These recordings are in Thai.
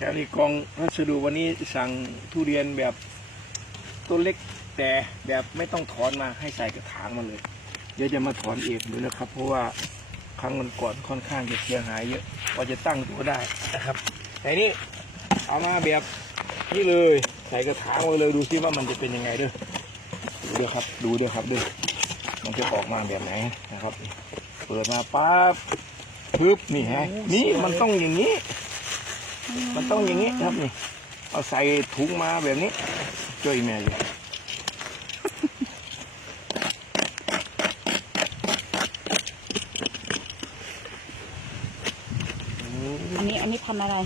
แถวนี้กองพัสดุวันนี้สั่งทุเรียนแบบต้นเล็กแต่แบบไม่ต้องถอนมาให้ใส่กระถางมาเลย เดี๋ยวจะมาถอนเองดูนะครับ เพราะว่าครั้งก่อนค่อนข้างจะเสียหายเยอะกว่าจะตั้งตัวได้นะครับแต่นี่เอามาแบบนี่เลยใส่กระถางไว้เลยดูซิว่ามันจะเป็นยังไงเด้อดูเด้อครับ ดูเด้อครับเด้อมันจะออกมาแบบไหนนะครับ เปิดมาปั๊บปึ๊บนี่ฮะนี่มันต้องอย่างนี้ มันต้องอย่างนี้ครับนี่ เอาใส่ถุงมาแบบนี้ช่วยแม่เลยอันนี้อันนี้พันธุ์อะไร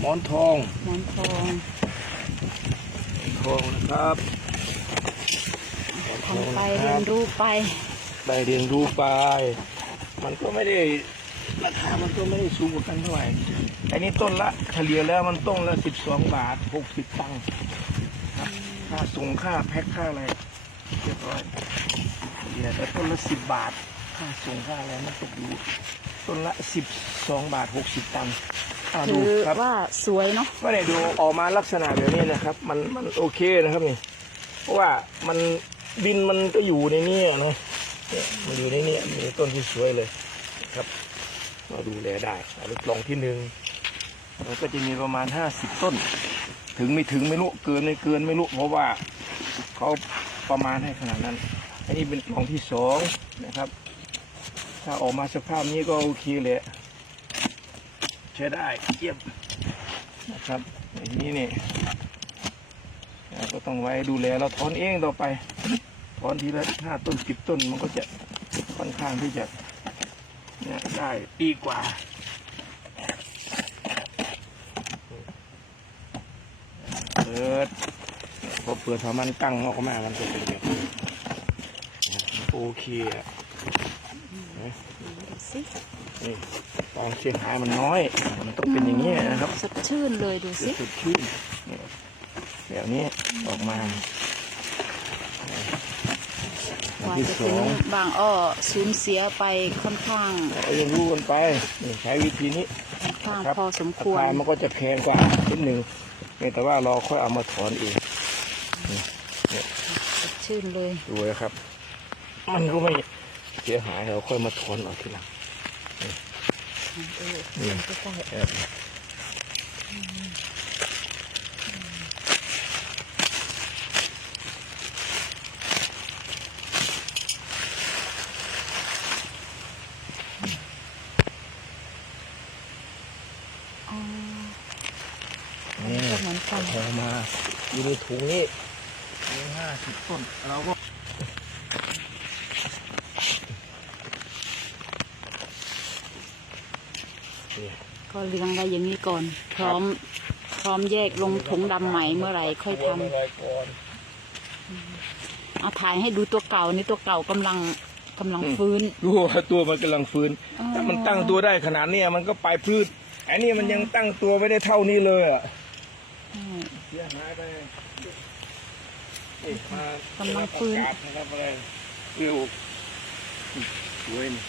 หมอนทองหมอนทองทองนะครับหมอนทองทำไปนะคเรียรับนรู้ไปได้เรียนรู้ไป มันก็ไม่ได้ราคามันก็ไม่ได้สูงกว่ากันเท่าไหร่ อันนี้ต้นละเฉลี่ยแล้วมันต้นละสิบสองบาทหกสิบตังค์ครับค่าส่งค่าแพ็คค่าอะไรเรียบร้อยเฉลี่ยแต่ต้นละสิบบาท ค่าส่งค่าอะไรมันตกอยู่ต้นละสิบสองบาทหกสิบตังค์อ่าคืดูอครับ ว่าสวยเนาะไม่ได้ดูออกมาลักษณะแบบนี้นะครับ มันมันโอเคนะครับนี่เพราะว่ามันบินมันก็อยู่ในนี้อะเนาะเนี่ยมันอยู่ในนี้มีต้นที่สวยเลยครับมาดูแลได้อันนี้กล่องที่หนึ่ง มันก็จะมีประมาณห้าสิบต้น ถึงไม่ถึงไม่รู้เกินไม่เกินไม่รู้เพราะว่าเขาประมาณให้ขนาดนั้น อันนี้เป็นกล่องที่สองนะครับ ถ้าออกมาสภาพนี้ก็โอเคเลยใช้ได้เยี่ยมนะครับอย่างนี้นี่ก็ต้องไว้ดูแลเราถอนเองต่อไปถอนทีละห้าต้นสิบต้นมันก็จะค่อนข้างที่จะเนี่ยได้ดีกว่า ปิดพอเปิดพอมันตั้งออกมามันจะเป็นแบบนี้โอเคอะดูสินี่ตอนเสียหายมันน้อย มันต้องเป็นอย่างนี้นะครับสดชื่นเลยดูสิสดชื่นเนี่ยแบบนี้ออกมาอันกว่าที่จะสถึองงบางอ้อสูญเสียไปค่อนข้างเรายังรู้กันไปนี่ใช้วิธีนี้ค่อนข้างครับพอสมราควรคามันก็จะแพงกว่านิดหนึ่งเนี่ย แต่ว่าเราค่อยเอามาถอนเองสดชื่นเลยดูนะครับ มันก็ไม่เสียหายเราค่อยมาถอนเอาทีหลังเออนี่ ใกล้ แบบๆอ๋อ นี้ ก็ เหมือนกันพอมาอยู่ในถุงนี้มีห้าสิบต้นเราก็ก็เลี้ยงไว้อย่างนี้ก่อน พร้อม พร้อมแยกลงถุงดำใหม่เมื่อไหร่ค่อยทำตัวมันลก่อนเอาถ่ายให้ดูตัวเก่านี่ตัวเก่ากำลังกำลังฟื้นดูว่าตัวมันกำลังฟื้นอ๋อถ้ามันตั้งตัวได้ขนาดเนี้ยมันก็ไปพืชอันนี้มันยังตั้งตัวไม่ได้เท่านี้เลยอะอืม เสียหายไปนี่มากำลังฟื้นประกาศนะครับอะไรเร็วสวยนี่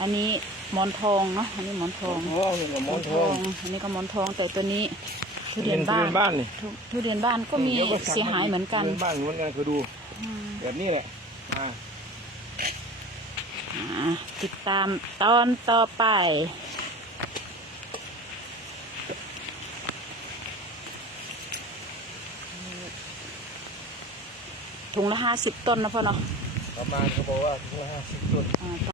อันนี้หมอนทองเนาะ อันนี้หมอนทองทองนี่กับหมอนทอง อันนี้ก็หมอนทองแต่ตัวนี้ทุเรียนทุบ้าเรีนยนบ้านนี่ทุทุเรียนบ้านก็มีแล้วสั่งเสียหายเหมือนกันทุรียบ้านเหมือนกันคือดูอืมแบบนี้แหละมาอ่าติดตามตอนต่อไป ถุงละห้าสิบต้นนะพ่อเนาะประมาณเขาบอกว่าถุงละห้าสิบต้น